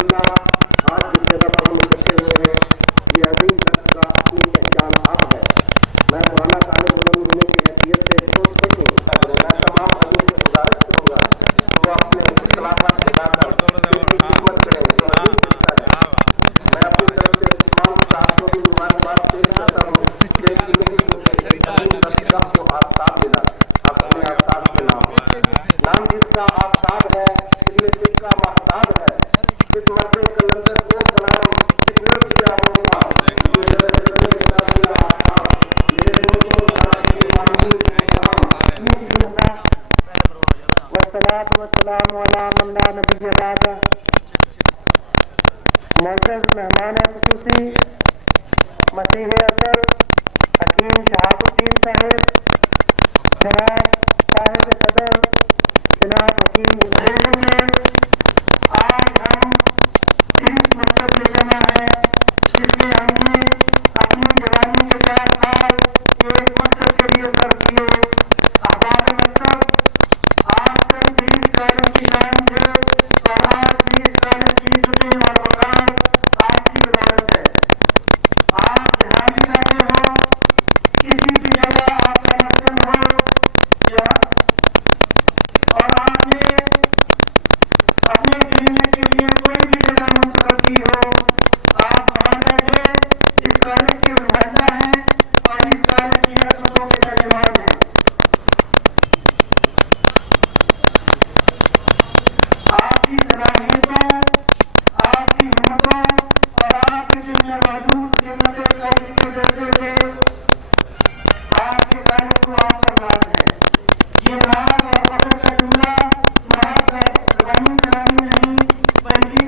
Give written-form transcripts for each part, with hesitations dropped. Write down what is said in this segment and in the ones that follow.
الحمدللہ آج جس جگہ پر ہم اکٹھے ہوئے ہیں یہ عظیم شخص کا اپنی پہچان اب ہے. میں پرانا طالب علم ہونے کی حیثیت سے میں تمام بھائیوں سے گزارش کروں گا کہ وہ اپنے اختلافات بتا کر اس کی خدمت کریں جو عظیم شخص ہے. میں اپنی طرف سے تمام صاحب کو بھی مبارکباد پیش کرتا ہوں کہ اس کی نہیں سوچے عظیم شخص کو آفتاب ملا اپنے آفتاب کے نام جس کا آفتاب ہے اس میں جس کا محتاب ہے اس مرد کلندر کو سلام کس نے کیا ہوگا والصلاة والسلام علی من لا نبی بعد. معزز مہمان خصوصی مسیح اثر حکیم شہاب الدین صاحب، جناب صاحب صدر جناب حکیم آج ہم اس مقصد میں جمع ہے جس میں ہم نے اپنی جوانی کے 4 سال ایک مقصد کے لیے صرف کیے. احباب مکتب آج تک 30 کالج کی شان تھے اور آج 20 کالج کی عزتیں اور وقار آپ کی بدولت ہے. آپ جہاں بھی بیٹھے ہو کسی بھی جگہ آپ کا مسکن ہو اور آپ نے اپنے کلینک کے لیے کوئی بھی جگہ منتخب کی ہو آپ وہاں بیٹھے اس کالج کے نمائندہ ہیں اور اس کالج کی عظمتوں کے ترجمان ہیں. آپ کی صلاحیتوں آپ کی ہمتوں اور آپ کے دل میں موجود قیمت قلب کے جذبے سے آپ کے کالج کو آپ پر ناز ہے. یہ ناز اور فخر کا جملہ محض زبانی کلامی نہیں بلکہ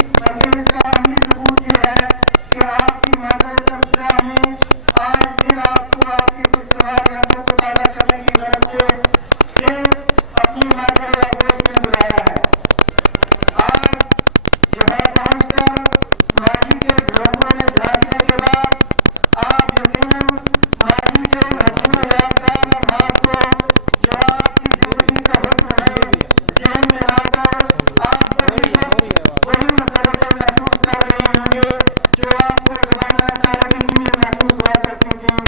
اس کا عملی ثبوت یہ ہے کہ آپ کی معذرت افزا میں آج پھر آپ کو آپ کی خوشگوار یادوں کو تازہ کرنے کی غرض سے پھر اپنی معذرت افزوش میں بلایا ہے. آج یہاں پہنچ کر ماضی کے جھونپڑوں میں جھانکنے کے بعد آپ یقیناً ماضی کے ان حسین و یادگار لمحات کو جو آپ کی زندگی کا حسن ہے ذہن میں لا کر آپ وہی مسرتیں محسوس کر رہے ہوں گے جو آپ کو زمانہ طالب علمی میں محسوس ہوا کرتی تھیں.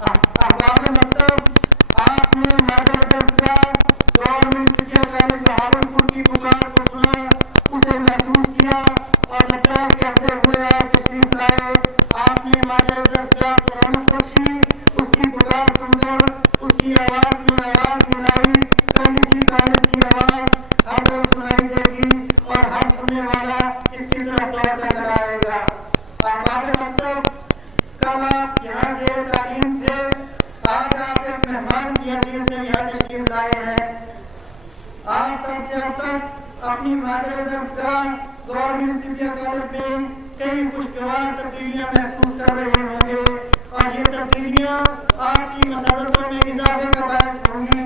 احباب مکتب آپ نے معذرت افزا گورنمنٹ فقیہ کالج بہاولپور کی پکار کو سنا اسے محسوس کیا اور لبیک کہتے ہوئے آپ تشریف لائے. آپ نے معذرت افزا قرآن بخشی اس کی پکار سن کر اس کی آواز میں آواز ملائی. کل اسی کالج کی آواز ہر روز سنائی دے گی اور ہر سننے والا اس کی طرف توجہ کرائے گا. احباب مکتب کل آپ یہاں سے تعلیم تھے آج آپ ایک مہمان کی حیثیت سے یہاں تشریف لائے ہیں. آپ تب سے اب تک اپنی معذرت افزا گورنمنٹ طبیہ کالج میں کئی خوشگوار تبدیلیاں محسوس کر رہے ہوں گے اور یہ تبدیلیاں آپ کی مسرتوں میں اضافے کا باعث ہوں گی.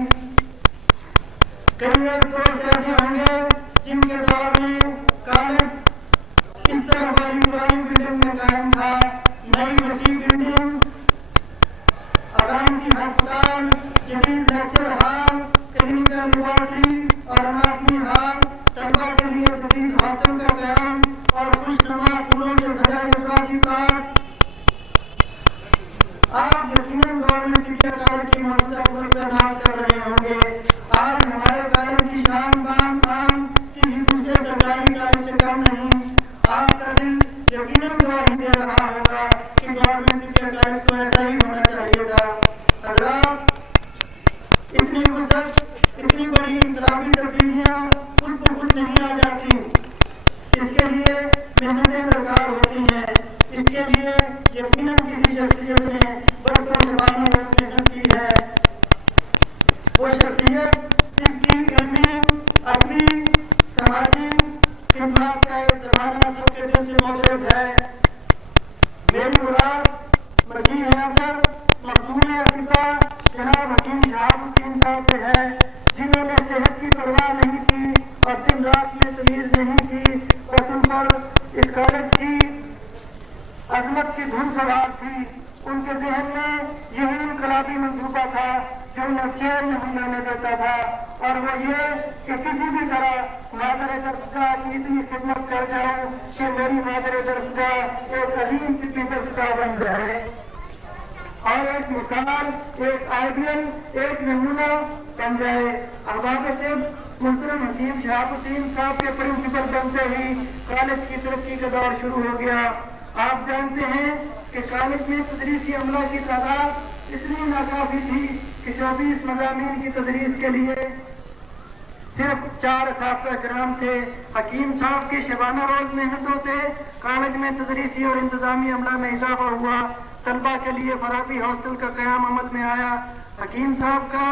کئی ایک دوست ایسے ہوں گے جن کے دور میں کالج اس طرح والی پرانی بلڈنگ میں قائم تھا. نئی وسیع بلڈنگ عوام کی ہسپتال جدید لیکچر ہال کلینکل لیبارٹری اور اناٹمی ہال طلبہ کے لیے جدید ہاسٹل کا قیام اور خوشنما پھولوں سے سجا عبراسی پارک. آپ یقیناً گورنمنٹ طبیہ کالج کی موجودہ صورت کا ناز کر رہے ہوں گے. آج ہمارے کالج کی شان بان مان کسی دوسرے سرکاری کالج سے کم نہیں. آپ کا دل یقیناً گواہی دے رہا ہوگا کہ گورنمنٹ طبیہ کالج تو ایسا ہی ہونا چاہیے تھا. حضرات اتنی وسعت اتنی بڑی انقلابی تبدیلیاں خود بخود نہیں آ جاتی. اس کے لیے محنتیں درکار ہوتی ہیں. اس کے لیے یقیناً کسی شخصیت نے برسوں زمانے میں محنت کی ہے. وہ شخصیت جس کی علمی ادبی سماجی خدمات کا ایک زمانہ سب کے دل سے موجود ہے. میری مراد مسیح اثر مخدوم عقیدہ جناب حکیم شہاب الدین صاحب سے ہے جنہوں نے صحت کی پرواہ نہیں کی اور دن رات میں تمیز نہیں کی اور ان پر اس کالج کی عظمت کی دھن سوار تھی. ان کے ذہن میں یہی انقلابی منصوبہ تھا جو انہیں چین نہیں لینے دیتا تھا اور وہ یہ کہ کسی بھی طرح معذرت افزا کی اتنی خدمت कर जाऊं कि मेरी मादर दरगाह एक अजीम की दरगाह बन जाए और एक मिसाल, एक आइडियल, एक नमूना बन जाए। अहबाब मुहतरम हकीम शहाबुद्दीन साहब के प्रिंसिपल बनते ही कॉलेज की तरक्की का दौर शुरू हो गया। आप जानते हैं कि कॉलेज में तदरीसी अमला की तादाद इतनी नाकाफी थी कि 24 मज़ामीन की तदरीस के लिए सिर्फ 4 असातिज़ा-ए-किराम थे। हकीम साहब की शबाना रोज मेहनतों से कॉलेज में तदरीसी और इंतजामी अमला में इजाफा हुआ। तलबा के लिए फराबी हॉस्टल का क़याम अमल में आया। हकीम साहब का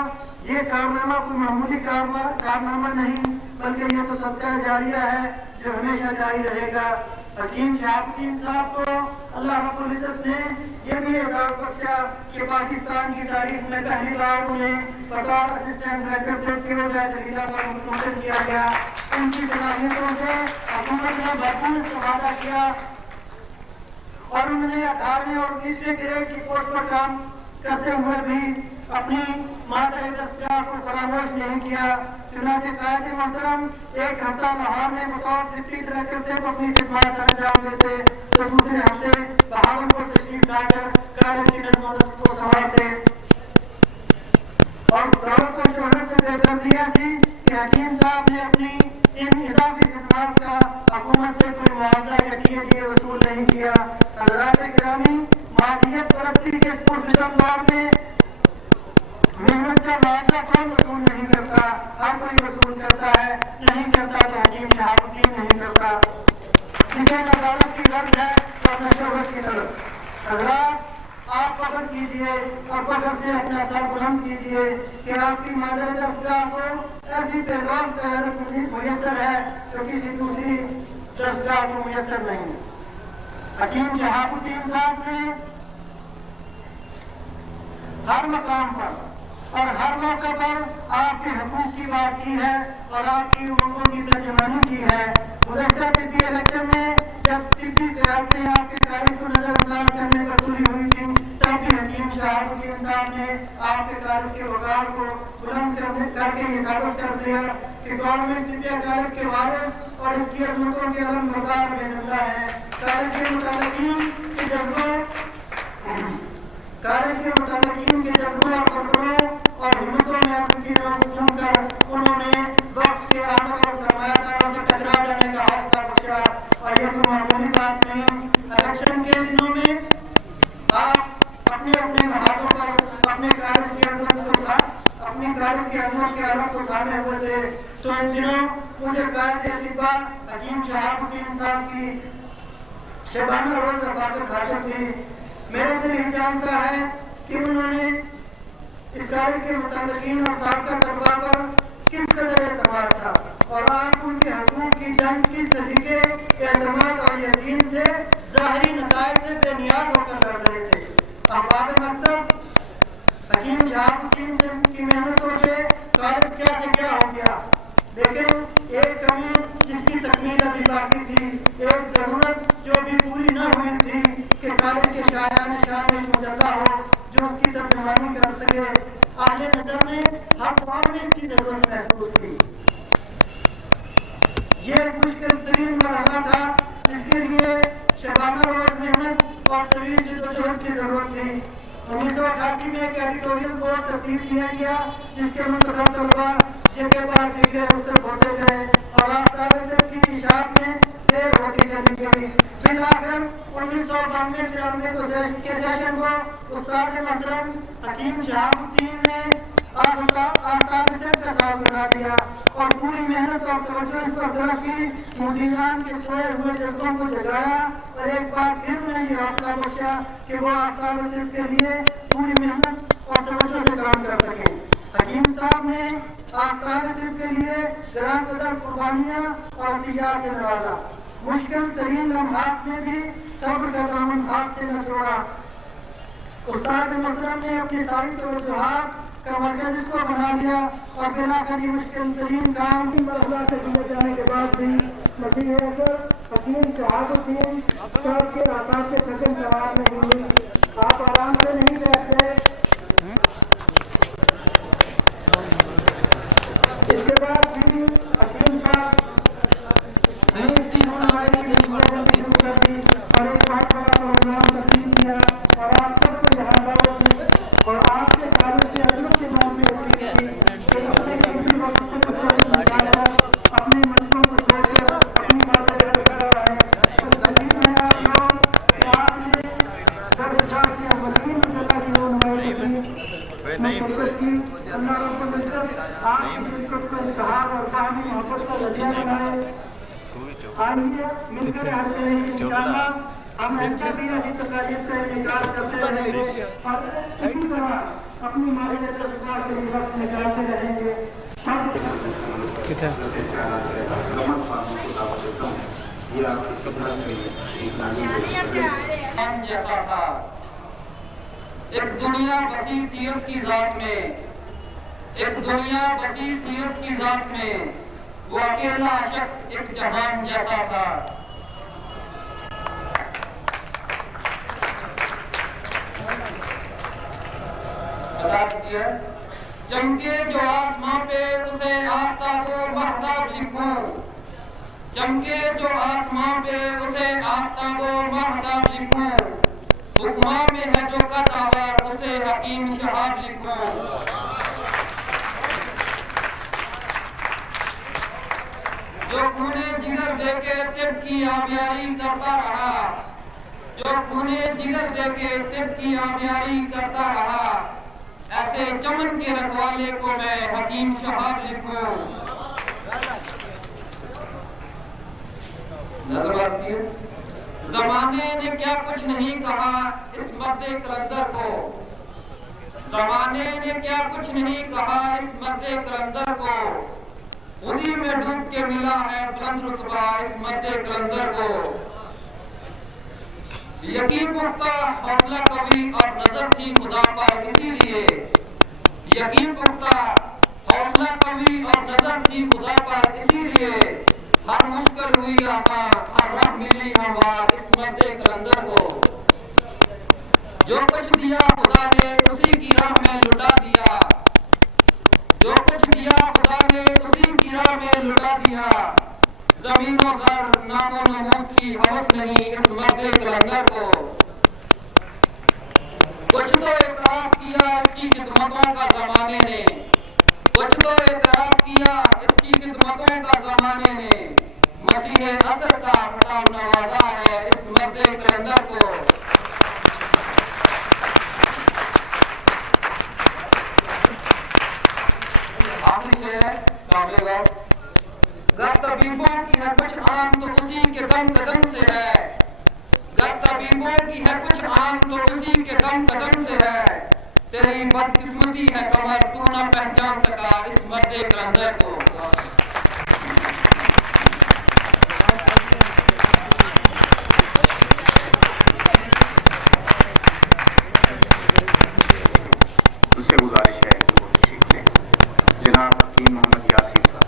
ये कारनामा कोई मामूली कारनामा नहीं, बल्कि ये तो सदका जारिया है जो हमेशा जारी रहेगा। हकीम शहाबुद्दीन साहब को अल्लाह रब्बुल इज्जत ने ये भी एजाज़ बख्शा कि पाकिस्तान की तारीख में पहली बार उन्हें बतौर असिस्टेंट डायरेक्टर के जलीला पर मुंतखब किया गया। उनकी सलाहियतों से हुकूमत ने भरपूर इस्तेमाल किया और उन्होंने 18वें और 20वें ग्रेड की पोस्ट पर काम करते हुए भी अपनी मादर दरगाह को फरामोश नहीं किया। चुनांचे कायदे मोहतरम एक हफ्ता लाहौर में बतौर डिप्टी डायरेक्टर थे तो अपनी खिदमत अंजाम देते, तो दूसरे हफ्ते बहावलपुर तशरीफ लाकर कॉलेज की नज़्म को संभालते और दौलत और शोहरत से बेदर्दी थी कि हकीम साहब ने अपनी इन इजाफी खिदमत का हुकूमत से कोई मुआवजा या किए वसूल नहीं किया। हज़रात गिरामी, मादियत परस्ती के इस पुरफ़िज़ा दौर में मेहनत का मुआवजा कौन वसूल नहीं करता? हर कोई वसूल करता है, नहीं करता तो हकीम शहाबुद्दीन नहीं करता। जिसे न दौलत की गर्ज है और न शोहरत की तरफ। हज़रात, आप फख्र कीजिए और फख्र से अपना सर बुलंद कीजिए कि आपकी मादर दरगाह को ऐसी बेलौस क़यादत मुयस्सर है जो किसी दूसरी दरगाह को मुयस्सर नहीं। हकीम शहाबुद्दीन साहब ने हर मकाम पर और हर मौके पर आपके हकूक की बात की है और आपकी उम्मीदों की तर्जुमानी की है। गुज़श्ता तिब्बी इलेक्शन में जब तिब्बी क़यादतें आपके कॉलेज को नजरअंदाज करने पर तुली हुई थी, तब भी हकीम शहाबुद्दीन साहब ने आपके कॉलेज के वक़ार को बुलंद करके ये साबित कर दिया कि गवर्नमेंट इंडिया कॉलेज के वारिस और इसकी अजमतों के अलम बरदार में जिंदा है। कॉलेज के मुतालिकीन के जज्बों और फकरों और हिम्मतों में आसमानी घूमकर उन्होंने वक्त के आमद और सरमायादारों से टकरा जाने का हौसला बख्शा। और ये कोई मामूली बात नहीं। इलेक्शन के दिनों में आप अपने अपने हाथों पर अपने कॉलेज की अजमत के आलम को थामे हुए थे। तो इन दिनों मुझे कायदे अतिबा हकीम शहाबुद्दीन साहब की शबाना रोज रफ़ाकत हासिल थी। मेरा दिल ही जानता है कि उन्होंने इस कॉलेज के मुतल्लिकीन और साबिक़ा तलबा पर किस कदर एतमाद था और आप उनके हकूक़ की जंग किस तरीके एतमाद और यकीन से ज़ाहिरी नताइज से बेनियाज होकर लड़ रहे थे। अहबाब मकतब, हकीम शहाबुद्दीन से की मेहनतों से कॉलेज क्या से क्या हो गया, लेकिन एक कमी जिसकी तकमील अभी बाकी थी, एक ज़रूरत जो भी पूरी न हुई थी कि कॉलेज के शायान शान एक मुजल्ला हो जो उसकी तर्जुमानी कर सके। आहले नज़र ने हर दौर में इसकी ज़रूरत महसूस की। ये एक मुश्किल तरीन मरहला था जिसके लिए शबाना रोज मेहनत और तवील जिद्दोजहद की ज़रूरत थी। 1988 में एक एडिटोरियल बोर्ड तरतीब दिया गया जिसके मुंतखब तलबा जिनके बाद दिखे उससे होते गए और आफ्ताब की इशाअत में देर होती चली गई। फिर आखिर 1992-93 के सेशन को उस्ताद मोहतरम हकीम शहाबुद्दीन ने आफ्ताब का साल बना दिया और पूरी मेहनत और तवज्जो इस पर सरफ की, मुदीरान के सोए हुए जज्बों को जगाया और एक बार फिर उन्हें ये हौसला बख्शा कि वो आफ्ताब के लिए पूरी मेहनत और तवज्जो से काम कर सकें। हकीम साहब ने आफ्ताब के लिए ग्रां कदर कुर्बानियाँ और तिजारत से नवाजा। मुश्किल तरीन लम्हात में भी सब्र का दामन हाथ से न छोड़ा। उस्ताद मोहतरम ने अपनी सारी तवज्जुहात का मरकज इसको बना दिया और बिना कभी मुश्किल तरीन काम की मरहला से गुजर जाने के बाद भी मसीह हकीम शहाबुद्दीन साहब के आसार से थकन सवार नहीं हुई। आप आराम से नहीं बैठते। इसके बाद भी हकीम साहब अपनी मोहब्बत का जरिया बनाए। आइए मिलकर हर तरह की इंशाअल्लाह हम ऐसा भी नहीं तकालीफ से निकाल करते रहेंगे और इसी तरह अपनी मालियत के विकास के लिए वक्त निकालते रहेंगे। जैसा था एक दुनिया बसी थी उसकी जात में, एक दुनिया बसी थी उसकी जात में, वो अकेला शख्स एक जहान जैसा था। चमके जो आसमां पे उसे आफताब व महताब लिखूं, चमके जो आसमां पे उसे आफताब व महताब लिखूं, हुक्मा में है जो कदावर उसे हकीम शहाब लिखूं। जो खूने जिगर देके तिब की आबियारी करता रहा, जो खूने जिगर देके तिब की आबियारी करता रहा, ऐसे चमन के रखवाले को मैं हकीम शहाब लिखूं। ज़माने ने क्या कुछ नहीं कहा इस मर्दे कलंदर को, ज़माने ने क्या कुछ नहीं कहा इस मर्दे कलंदर को, उन्हीं में डूब के मिला है बुलंद रुतबा इस मर्दे कलंदर को। यकीन पुख्ता हौसला कवि और नजर थी खुदा पर, इसीलिए यकीन पुख्ता हौसला कवि और नजर थी खुदा पर, इसीलिए हर मुश्किल हुई आसान, हर राह मिली हमवार इस मर्दे कलंदर को। जो कुछ दिया खुदा ने उसी की राह में लुटा दिया, जो कुछ दिया खुदा ने उसी की राह में लुटा दिया, ज़मीन और ज़र नामो नमूद की हवस नहीं इस मर्दे कलंदर को। कुछ तो एतराफ़ किया इसकी खिदमतों का ज़माने ने, कुछ तो एतराफ़ किया इसकी खिदमतों का ज़माने ने, मसीह असर का खिताब नवाजा है इस मर्दे कलंदर को। आखिरी शेर है काबिल गौर। गर तबीबों की है कुछ आन तो उसी के दम कदम से है, गर तबीबों की है कुछ आन तो उसी के दम कदम से है, तेरी बदकिस्मती है कमर तू न पहचान सका इस मर्दे कलंदर को। उनसे गुजारिश है कि वो सीख लें। जनाब हकीम मोहम्मद यासीर साहब।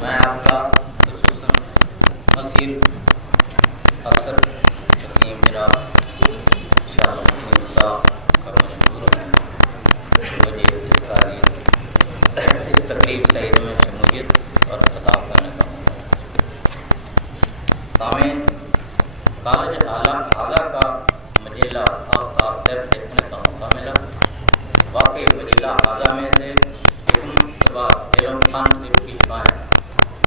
मैं आपका खुसूसन मसीर अक्सर हकीम जनाब शाह मुहम्मद साहब का मशहूर हूँ। मुझे इस तकरीब सईद में शमूलियत और खिताब करने का मौका। सामीन, कॉलेज आला का मजीला आफ्ताब तब देखने का मौका मिला। वाकई मजीला आला में से खान की शान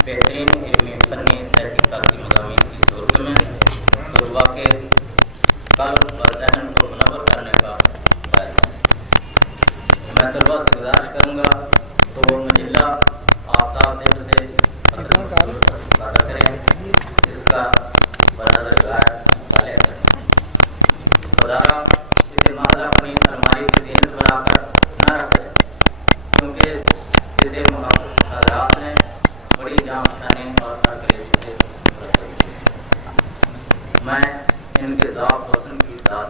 बेहतरीन इल्मी फनी तहकीकाती मज़ामीन की सूरत में तलबा के कल्ब व ज़हन को मुनव्वर करने का बायस है। मैं तलबा से गुजारिश करूँगा तो वो मजिला आफ्ताब देव से वादा करें, इसका बराबर गाय मुताले करें। खुदारा इसे मामला अपनी अलमारी की जीनत बनाकर न रखें, क्योंकि इसे हज़रात ने बड़ी जामखानी और तकलीफ से मैं इनके ज़ात हुस्न की ज़ात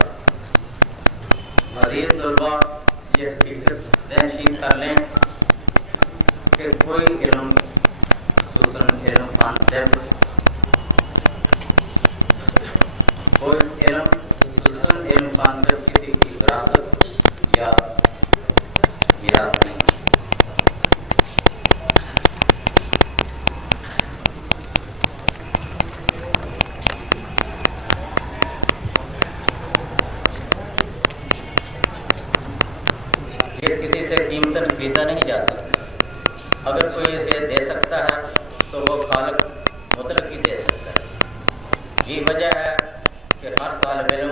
کہ کوئی علم خصوصاً علم کانسیپٹ کسی کی وراثت یا میراث نہیں. یہ کسی سے قیمتاً خریدا نہیں جا سکتا. اگر کوئی اسے دے سکتا ہے تو وہ خالق مطلق ہی دے سکتا ہے. یہ وجہ ہے کہ ہر طالب علم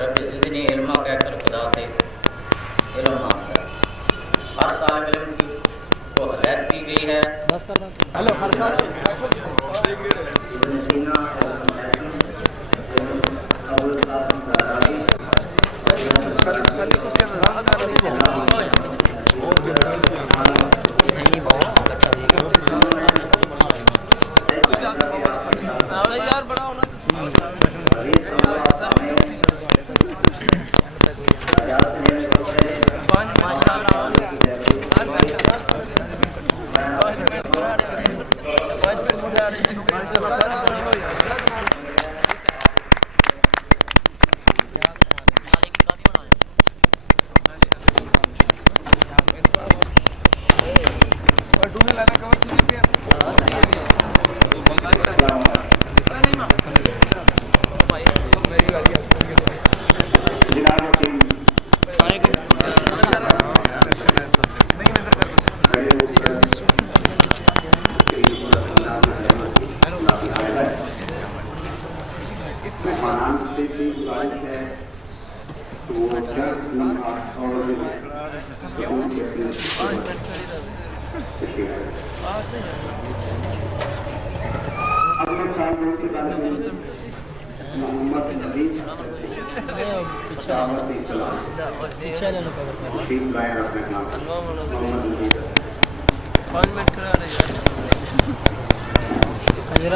رب زدنی علما کہہ کر خدا سے علم مانگتا ہے. ہر طالب علم کی کو ہدایت کی گئی ہے.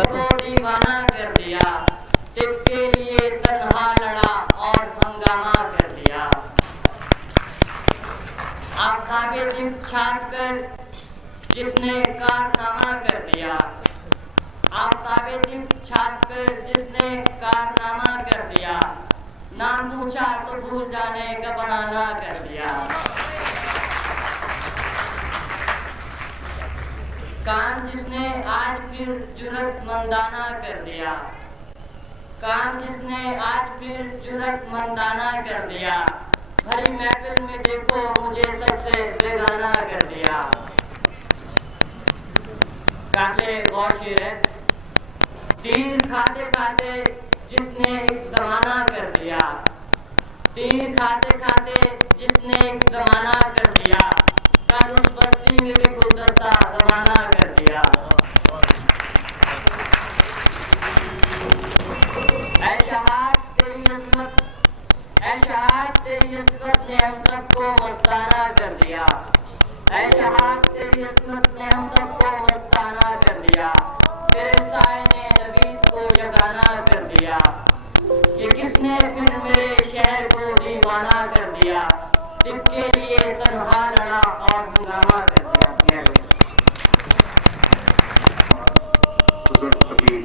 کو دیوانہ کر دیا، طب کے لیے تنہا لڑا اور ہنگامہ کر دیا. آفتاب طب چھاپ کر جس نے کارنامہ کر دیا، آفتاب طب چھاپ کر جس نے کارنامہ کر دیا، نام پوچھا تو بھول جانے کا بہانہ کر دیا. کان جس نے آج پھر جرأت مندانہ کر دیا، کان جس نے آج پھر جرأت مندانہ کر دیا، بھری محفل میں دیکھو مجھے سب سے بیگانہ کر دیا. قابل غور شعر ہے. تیر کھاتے کھاتے جس نے ایک زمانہ کر دیا، تیر کھاتے کھاتے جس نے ایک زمانہ کر دیا، کل اس بستی میں بھی گلدستہ زمانہ کر دیا. اے شہاد تیری عظمت، اے شہاد تیری عظمت نے ہم سب کو مستانہ کر دیا، اے شہاد تیری عظمت نے ہم سب کو مستانہ کر دیا. تیرے سائے نے نوید کو یگانہ کر دیا. یہ کس نے پھر میرے شہر کو دیوانہ کر دیا، طب کے لیے تنہا لڑا اور ہنگامہ کر دیا. بزرگ کبھی